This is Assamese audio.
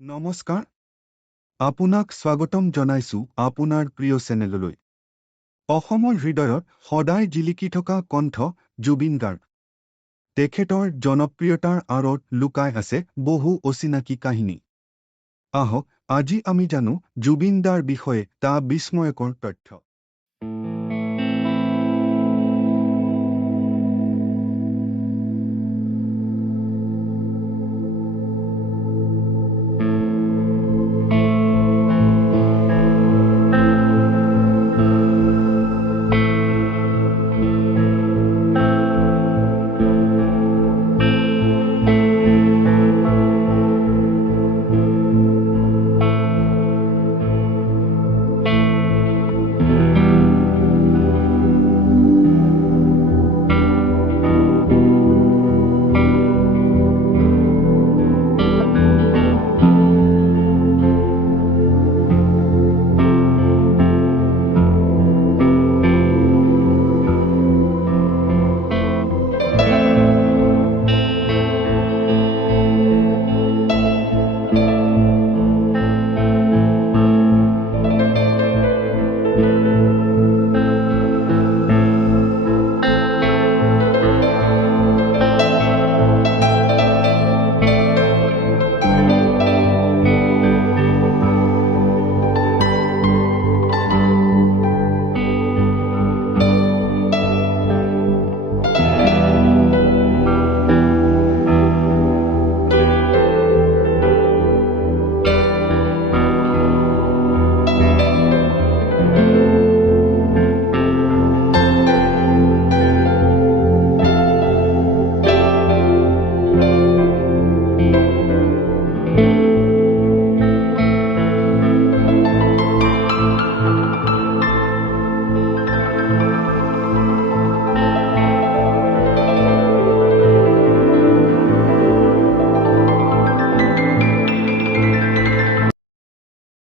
নমস্কাৰ, আপোনাক স্বাগতম জনাইছো আপোনাৰ প্ৰিয় চেনেললৈ। অসমৰ হৃদয়ত সদায় জিলিকি থকা কণ্ঠ জুবিন গাৰ্গ। তেখেতৰ জনপ্ৰিয়তাৰ আঁৰত লুকাই আছে বহু অচিনাকি কাহিনী। আহক আজি আমি জানো জুবিন দাৰ বিষয়ে তা বিস্ময়কৰ তথ্য।